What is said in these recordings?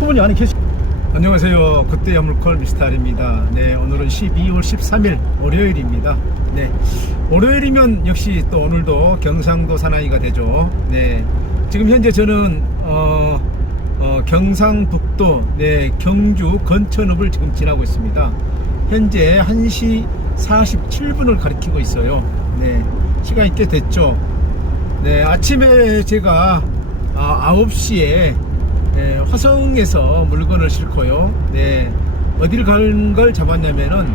후보님 안에 계시. 안녕하세요. 그때 야물콜 미스터입니다. 네, 오늘은 12월 13일 월요일입니다. 네, 월요일이면 역시 또 오늘도 경상도 사나이가 되죠. 네, 지금 현재 저는 어, 어, 경상북도 네, 경주 건천읍을 지금 지나고 있습니다. 현재 1시 47분을 가리키고 있어요. 네, 시간이 꽤 됐죠. 네, 아침에 제가 아, 9시에 네, 화성에서 물건을 싣고요. 네, 어디를 가는 걸 잡았냐면은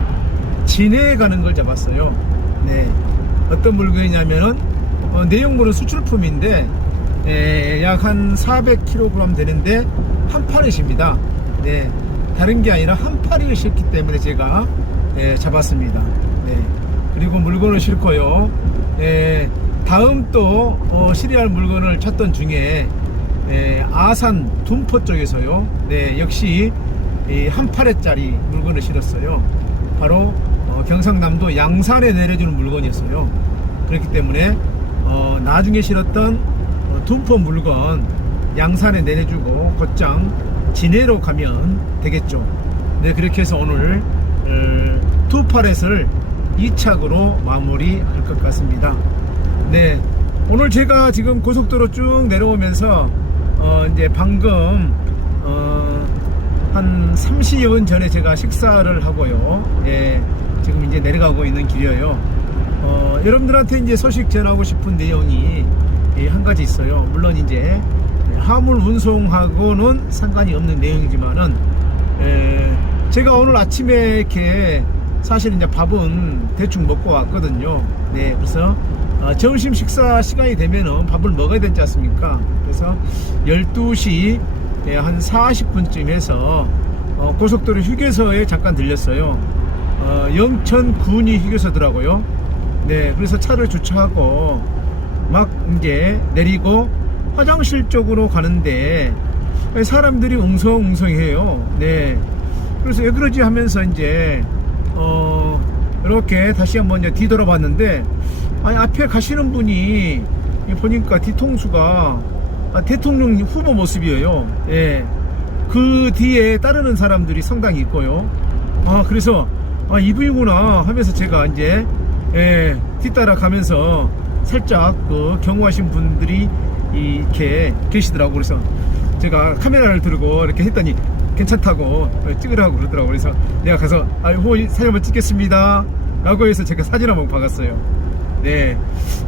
진해에 가는 걸 잡았어요. 네, 어떤 물건이냐면은 어, 내용물은 수출품인데 약 한 400kg 되는데 한 파릇입니다. 네, 다른 게 아니라 한 파리를 싣기 때문에 제가 예, 잡았습니다. 네, 그리고 물건을 싣고요. 예, 다음 또 어, 실어야 할 물건을 찾던 중에 예, 아산 둔포 쪽에서요. 네, 역시 이한 파레짜리 물건을 실었어요. 바로 어, 경상남도 양산에 내려주는 물건이었어요. 그렇기 때문에 어, 나중에 실었던 어, 둔포 물건 양산에 내려주고 곧장 진해로 가면 되겠죠. 네, 그렇게 해서 오늘 어, 두 파렛을 2착으로 마무리할 것 같습니다. 네, 오늘 제가 지금 고속도로 쭉 내려오면서 어, 이제 방금 어, 한 30여 분 전에 제가 식사를 하고요. 예, 지금 이제 내려가고 있는 길이에요. 어, 여러분들한테 이제 소식 전하고 싶은 내용이 예, 한 가지 있어요. 물론 이제 화물 운송하고는 상관이 없는 내용이지만은 에, 제가 오늘 아침에 이렇게 사실 이제 밥은 대충 먹고 왔거든요. 네, 그래서 어, 점심 식사 시간이 되면은 밥을 먹어야 되지 않습니까? 그래서 12시 예, 한 40분쯤 해서 어, 고속도로 휴게소에 잠깐 들렸어요. 어, 영천 군이 휴게소더라고요. 네, 그래서 차를 주차하고 막 이제 내리고 화장실 쪽으로 가는데 사람들이 웅성웅성해요. 네. 그래서 왜 그러지 하면서 이제 어 이렇게 다시 한번 뒤돌아봤는데 아니 앞에 가시는 분이 보니까 뒤통수가 아, 대통령 후보 모습이에요. 예. 그 뒤에 따르는 사람들이 상당히 있고요. 아 그래서 아 이분이구나 하면서 제가 이제 예, 뒤따라 가면서 살짝 그 경호하신 분들이 이렇게 계시더라고 그래서 제가 카메라를 들고 이렇게 했더니 괜찮다고 찍으라고 그러더라고. 그래서 내가 가서 아 후보 사진 한번 찍겠습니다. 라고 해서 제가 사진 한번 박았어요. 네.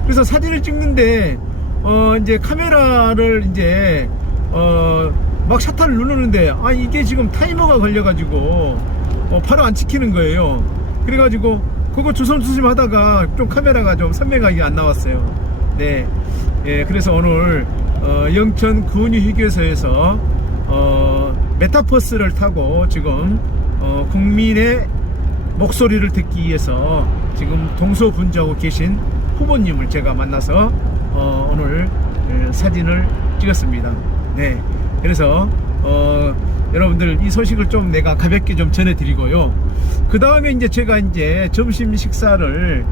그래서 사진을 찍는데 어 이제 카메라를 이제 어막 샷타를 누르는데 아 이게 지금 타이머가 걸려가지고 어 바로 안 찍히는 거예요. 그래가지고 그거 조심조심 하다가 좀 카메라가 좀 선명하게 안 나왔어요. 네. 예, 그래서 오늘 어, 영천 군유 휴게소에서 어, 메타버스를 타고 지금 어, 국민의 목소리를 듣기 위해서 지금 동서분주하고 계신 후보님을 제가 만나서 어, 오늘 예, 사진을 찍었습니다. 네, 그래서 어, 여러분들 이 소식을 좀 내가 가볍게 좀 전해드리고요. 그 다음에 이제 제가 이제 점심 식사를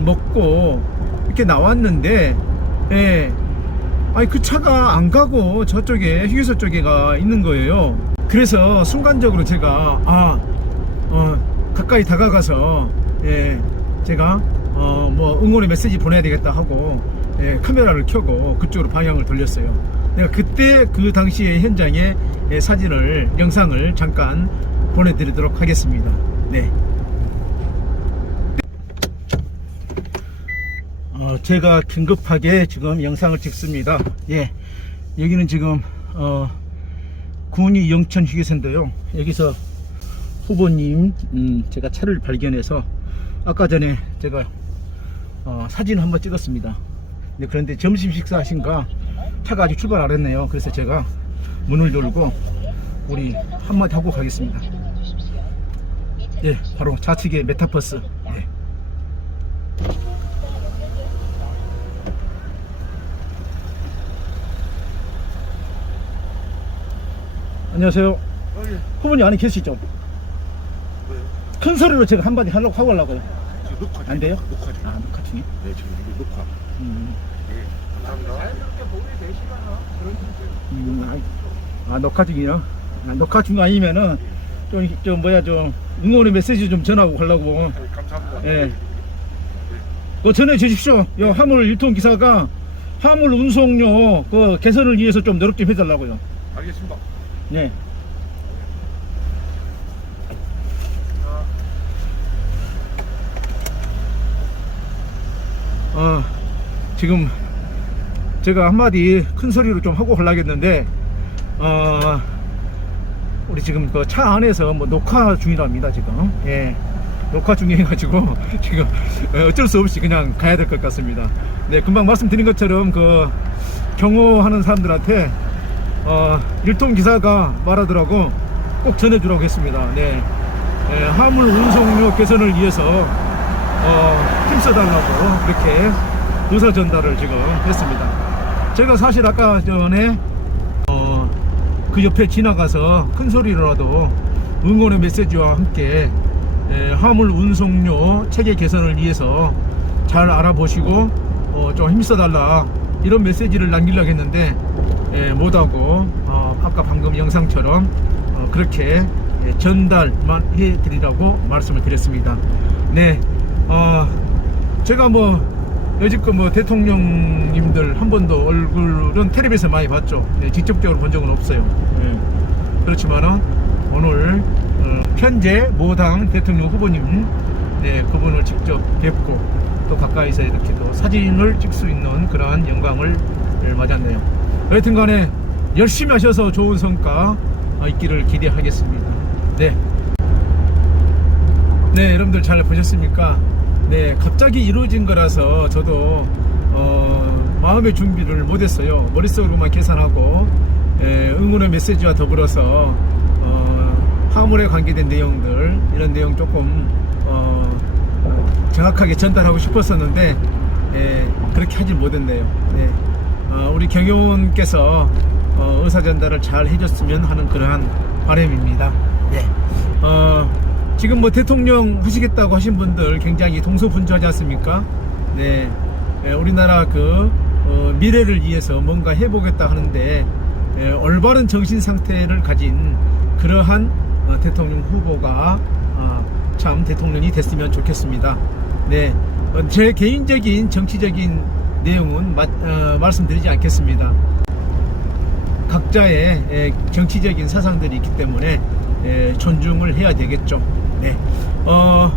먹고 이렇게 나왔는데 예. 아니 그 차가 안 가고 저쪽에 휴게소 쪽에가 있는 거예요. 그래서 순간적으로 제가 아 어, 가까이 다가가서 예 제가 어 뭐 응원의 메시지 보내야 되겠다 하고 예, 카메라를 켜고 그쪽으로 방향을 돌렸어요. 내가 그때 그 당시의 현장의 예, 사진을 영상을 잠깐 보내드리도록 하겠습니다. 네. 제가 긴급하게 지금 영상을 찍습니다. 예. 여기는 지금, 어, 군이 영천 휴게소인데요. 여기서 후보님, 음, 제가 차를 발견해서 아까 전에 제가, 어, 사진을 한번 찍었습니다. 네, 그런데 점심 식사 하신가 차가 아직 출발 안 했네요. 그래서 제가 문을 열고 우리 한마디 하고 가겠습니다. 예, 바로 좌측에 메타버스. 예. 안녕하세요. 후보님 안에 계시죠? 왜요? 큰 소리로 제가 한마디 하려고 하고 하려고요. 지금 녹화 중. 안 돼요? 녹화 중. 아, 녹화 중에? 네, 지금 이게 녹화. 음, 예, 감사합니다. 음, 아, 아, 녹화 중이요? 아, 녹화 중간 아니면은 좀, 좀 뭐야 좀 응원의 메시지 좀 전하고 가려고 네, 감사합니다. 예. 그 전해 주십시오. 요 화물 유통 기사가 화물 운송료 그 개선을 위해서 좀 노력 좀 해달라고요. 알겠습니다. 네. 아, 어, 지금 제가 한마디 큰 소리로 좀 하고 하려겠는데, 어, 우리 지금 그 차 안에서 뭐 녹화 중이랍니다, 지금. 예. 녹화 중이어가지고, 지금 어쩔 수 없이 그냥 가야 될 것 같습니다. 네, 금방 말씀드린 것처럼 그 경호하는 사람들한테, 어, 일통 기사가 말하더라고 꼭 전해주라고 했습니다. 네. 예, 화물 운송료 개선을 위해서 어, 힘써달라고 그렇게 의사 전달을 지금 했습니다. 제가 사실 아까 전에 어, 그 옆에 지나가서 큰 소리로라도 응원의 메시지와 함께 에, 화물 운송료 체계 개선을 위해서 잘 알아보시고 어, 좀 힘써달라 이런 메시지를 남기려고 했는데 에, 못하고 어, 아까 방금 영상처럼 어, 그렇게 예, 전달만 해드리라고 말씀을 드렸습니다. 네, 어, 제가 뭐 여지껏 뭐 대통령님들 한 번도 얼굴은 텔레비에서 많이 봤죠. 네, 직접적으로 본 적은 없어요. 예. 그렇지만은 오늘 어, 현재 모당 대통령 후보님 네, 그분을 직접 뵙고 또 가까이서 이렇게 또 사진을 찍을 수 있는 그러한 영광을 맞았네요. 여튼 간에 열심히 하셔서 좋은 성과 어, 있기를 기대하겠습니다. 네. 네, 여러분들 잘 보셨습니까? 네, 갑자기 이루어진 거라서 저도 어, 마음의 준비를 못했어요. 머릿속으로만 계산하고 예, 응원의 메시지와 더불어서 어, 화물에 관계된 내용들 이런 내용 조금 어, 정확하게 전달하고 싶었었는데 예, 그렇게 하지 못했네요. 네. 어, 우리 경영원께서 어, 의사 전달을 잘 해줬으면 하는 그러한 바람입니다. 네. 어, 지금 뭐 대통령 하시겠다고 하신 분들 굉장히 동서분주하지 않습니까? 네. 예, 우리나라 그 어, 미래를 위해서 뭔가 해보겠다 하는데 예, 올바른 정신 상태를 가진 그러한 어, 대통령 후보가 아, 참 대통령이 됐으면 좋겠습니다. 네, 어, 제 개인적인 정치적인 내용은 마- 어, 말씀드리지 않겠습니다. 각자의 예, 정치적인 사상들이 있기 때문에 예, 존중을 해야 되겠죠. 네. 어,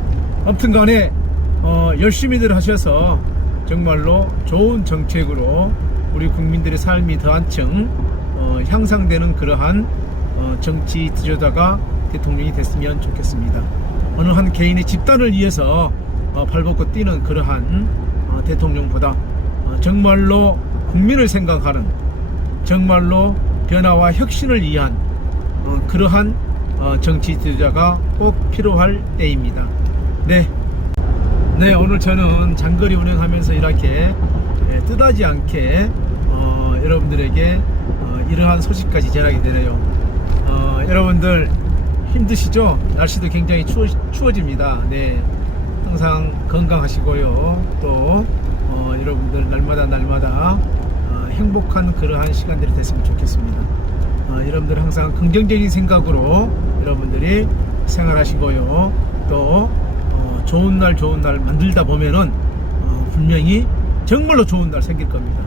아무튼 간에 어, 열심히들 하셔서 정말로 좋은 정책으로 우리 국민들의 삶이 더 한층 어, 향상되는 그러한 어, 정치 지도자가 대통령이 됐으면 좋겠습니다. 어느 한 개인의 집단을 위해서 어, 발벗고 뛰는 그러한 어, 대통령보다 어, 정말로 국민을 생각하는 정말로 변화와 혁신을 위한 어, 그러한 어, 정치 지도자가 꼭 필요할 때입니다. 네. 네, 오늘 저는 장거리 운행하면서 이렇게 예, 뜻하지 않게 어, 여러분들에게 어, 이러한 소식까지 전하게 되네요. 어, 여러분들 힘드시죠? 날씨도 굉장히 추워, 추워집니다. 네. 항상 건강하시고요. 또 어, 여러분들 날마다 날마다 어, 행복한 그러한 시간들이 됐으면 좋겠습니다. 어, 여러분들 항상 긍정적인 생각으로 여러분들이 생활하시고요. 또 어, 좋은 날 좋은 날 만들다 보면은 어, 분명히 정말로 좋은 날 생길 겁니다.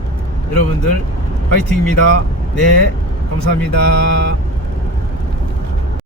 여러분들 파이팅입니다. 네, 감사합니다.